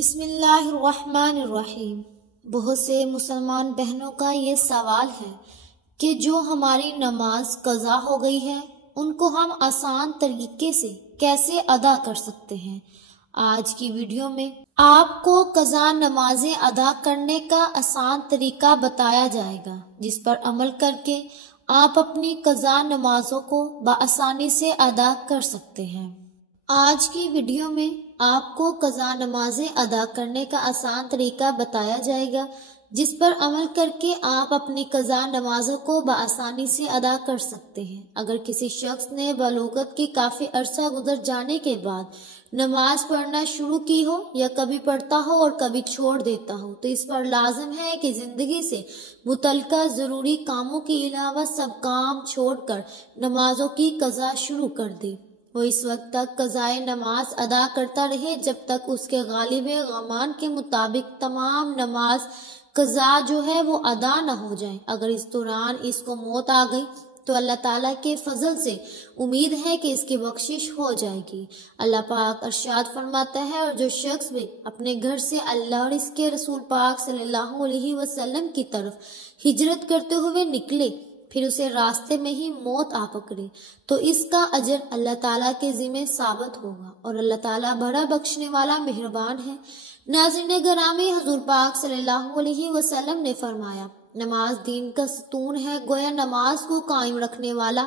بسم اللہ الرحمن الرحیم۔ بہت سے مسلمان بہنوں کا یہ سوال ہے کہ جو ہماری نماز قضا ہو گئی ہے ان کو ہم آسان طریقے سے کیسے ادا کر سکتے ہیں۔ آج کی ویڈیو میں آپ کو قضا نمازیں ادا کرنے کا آسان طریقہ بتایا جائے گا، جس پر عمل کر کے آپ اپنی قضا نمازوں کو بآسانی سے ادا کر سکتے ہیں۔ آج کی ویڈیو میں آپ کو قضا نمازیں ادا کرنے کا آسان طریقہ بتایا جائے گا، جس پر عمل کر کے آپ اپنی قضا نمازوں کو بآسانی سے ادا کر سکتے ہیں۔ اگر کسی شخص نے بلوغت کی کافی عرصہ گزر جانے کے بعد نماز پڑھنا شروع کی ہو یا کبھی پڑھتا ہو اور کبھی چھوڑ دیتا ہو، تو اس پر لازم ہے کہ زندگی سے متعلقہ ضروری کاموں کے علاوہ سب کام چھوڑ کر نمازوں کی قضا شروع کر دے۔ وہ اس وقت تک قضائے نماز ادا کرتا رہے جب تک اس کے غالب غمان کے مطابق تمام نماز قضا جو ہے وہ ادا نہ ہو جائے۔ اگر اس دوران اس کو موت آ گئی تو اللہ تعالیٰ کے فضل سے امید ہے کہ اس کی بخشش ہو جائے گی۔ اللہ پاک ارشاد فرماتا ہے، اور جو شخص بھی اپنے گھر سے اللہ اور اس کے رسول پاک صلی اللہ علیہ وسلم کی طرف ہجرت کرتے ہوئے نکلے، پھر اسے راستے میں ہی موت آ پکڑے، تو اس کا اجر اللہ تعالیٰ کے ذمہ ثابت ہوگا، اور اللہ تعالیٰ بڑا بخشنے والا مہربان ہے۔ ناظرین گرامی، حضور پاک صلی اللہ علیہ وسلم نے فرمایا، نماز دین کا ستون ہے، گویا نماز کو قائم رکھنے والا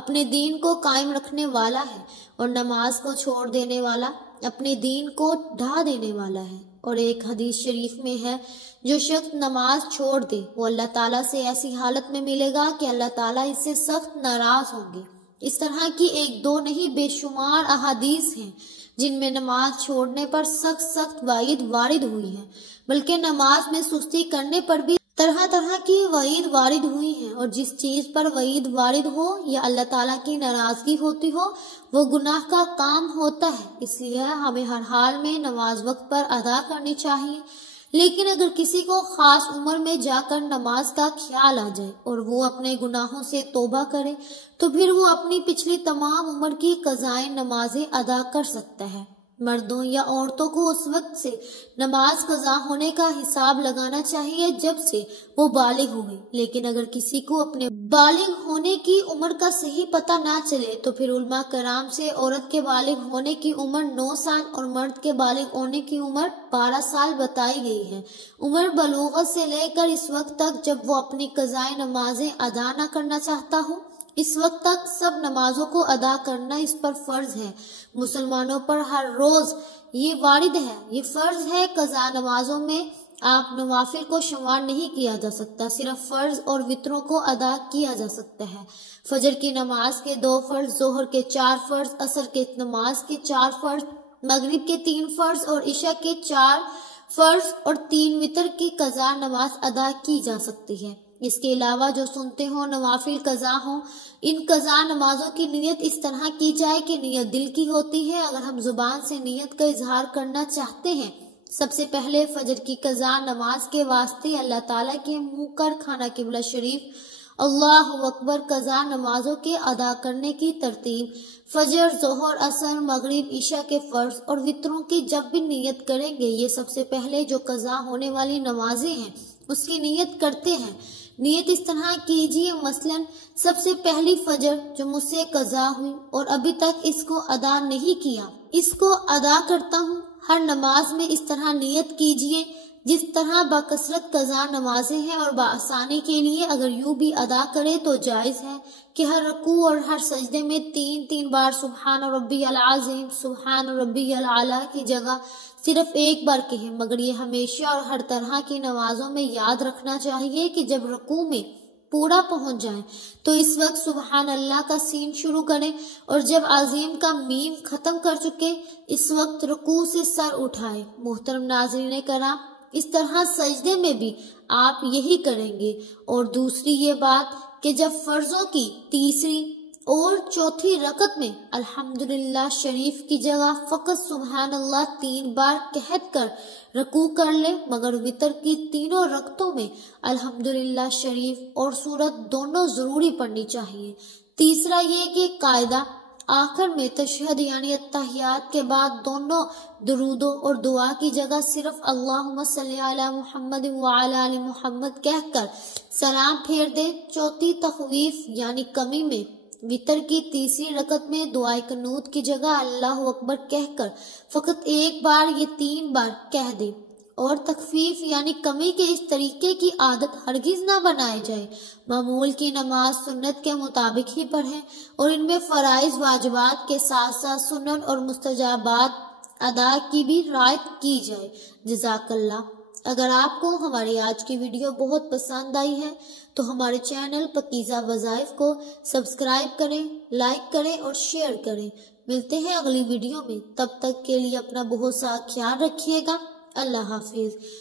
اپنے دین کو قائم رکھنے والا ہے، اور نماز کو چھوڑ دینے والا اپنے دین کو ڈھا دینے والا ہے۔ اور ایک حدیث شریف میں ہے، جو شخص نماز چھوڑ دے وہ اللہ تعالیٰ سے ایسی حالت میں ملے گا کہ اللہ تعالیٰ اس سے سخت ناراض ہوں گے۔ اس طرح کی ایک دو نہیں بے شمار احادیث ہیں جن میں نماز چھوڑنے پر سخت وعید وارد ہوئی ہے، بلکہ نماز میں سستی کرنے پر بھی طرح طرح کی وعید وارد ہوئی ہیں، اور جس چیز پر وعید وارد ہو یا اللہ تعالیٰ کی ناراضگی ہوتی ہو وہ گناہ کا کام ہوتا ہے۔ اس لیے ہمیں ہر حال میں نماز وقت پر ادا کرنی چاہیے، لیکن اگر کسی کو خاص عمر میں جا کر نماز کا خیال آ جائے اور وہ اپنے گناہوں سے توبہ کرے تو پھر وہ اپنی پچھلی تمام عمر کی قضائے نمازیں ادا کر سکتا ہے۔ مردوں یا عورتوں کو اس وقت سے نماز قضا ہونے کا حساب لگانا چاہیے جب سے وہ بالغ ہوئے، لیکن اگر کسی کو اپنے بالغ ہونے کی عمر کا صحیح پتہ نہ چلے تو پھر علماء کرام سے عورت کے بالغ ہونے کی عمر 9 سال اور مرد کے بالغ ہونے کی عمر 12 سال بتائی گئی ہے۔ عمر بلوغت سے لے کر اس وقت تک جب وہ اپنی قضائے نمازیں ادا نہ کرنا چاہتا ہو، اس وقت تک سب نمازوں کو ادا کرنا اس پر فرض ہے۔ مسلمانوں پر ہر روز یہ وارد ہے، یہ فرض ہے۔ قضا نمازوں میں آپ نوافل کو شمار نہیں کیا جا سکتا، صرف فرض اور وتروں کو ادا کیا جا سکتا ہے۔ فجر کی نماز کے 2 فرض، ظہر کے 4 فرض، عصر کے نماز کے 4 فرض، مغرب کے 3 فرض اور عشاء کے 4 فرض اور 3 وتر کی قضا نماز ادا کی جا سکتی ہے۔ اس کے علاوہ جو سنتے ہوں نوافل قضا ہوں، ان قضا نمازوں کی نیت اس طرح کی جائے کہ نیت دل کی ہوتی ہے۔ اگر ہم زبان سے نیت کا اظہار کرنا چاہتے ہیں، سب سے پہلے فجر کی قضا نماز کے واسطے اللہ تعالیٰ کے منہ کر خانہ قبلہ شریف اللہ اکبر قضا نمازوں کے ادا کرنے کی ترتیب، فجر، ظہر، عصر، مغرب، عشاء کے فرض اور وتروں کی جب بھی نیت کریں گے، یہ سب سے پہلے جو قضا ہونے والی نمازیں ہیں اس کی نیت کرتے ہیں۔ نیت اس طرح کیجیے، مثلا سب سے پہلی فجر جو مجھ سے قضا ہوئی اور ابھی تک اس کو ادا نہیں کیا، اس کو ادا کرتا ہوں۔ ہر نماز میں اس طرح نیت کیجیے جس طرح بکثرت قضا نمازیں ہیں، اور بآسانی کے لیے اگر یوں بھی ادا کرے تو جائز ہے کہ ہر رکوع اور ہر سجدے میں 3 بار سبحان ربی العظیم، سبحان ربی الاعلیٰ کی جگہ صرف 1 بار کہیں، مگر یہ ہمیشہ اور ہر طرح کی نمازوں میں یاد رکھنا چاہیے کہ جب رکوع میں پورا پہنچ جائیں تو اس وقت سبحان اللہ کا سین شروع کریں، اور جب عظیم کا میم ختم کر چکے اس وقت رکوع سے سر اٹھائیں۔ محترم ناظرین کرام، اس طرح سجدے میں بھی آپ یہی کریں گے۔ اور دوسری یہ بات کہ جب فرضوں کی تیسری اور چوتھی رکعت میں الحمدللہ شریف کی جگہ فقط سبحان اللہ 3 بار کہت کر رکوع کر لے، مگر وتر کی تینوں رکعتوں میں الحمدللہ شریف اور سورت دونوں ضروری پڑھنی چاہیے۔ تیسرا یہ کہ قاعدہ آخر میں تشہد یعنی اتحیات کے بعد دونوں درودوں اور دعا کی جگہ صرف اللہم صلی علی محمد وعلی آل محمد کہہ کر سلام پھیر دے۔ چوتھی تخویف یعنی کمی میں وتر کی تیسری رکعت میں دعائے قنوت کی جگہ اللہ اکبر کہہ کر فقط ایک بار یہ 3 بار کہہ دے، اور تخفیف یعنی کمی کے اس طریقے کی عادت ہرگز نہ بنائے جائے۔ معمول کی نماز سنت کے مطابق ہی پڑھیں اور ان میں فرائض واجبات کے ساتھ ساتھ سنن اور مستحبات ادا کی بھی رعایت کی جائے۔ جزاک اللہ۔ اگر آپ کو ہماری آج کی ویڈیو بہت پسند آئی ہے تو ہمارے چینل پاکیزہ وظائف کو سبسکرائب کریں، لائک کریں اور شیئر کریں۔ ملتے ہیں اگلی ویڈیو میں، تب تک کے لیے اپنا بہت سا خیال رکھیے گا۔ اللہ حافظ۔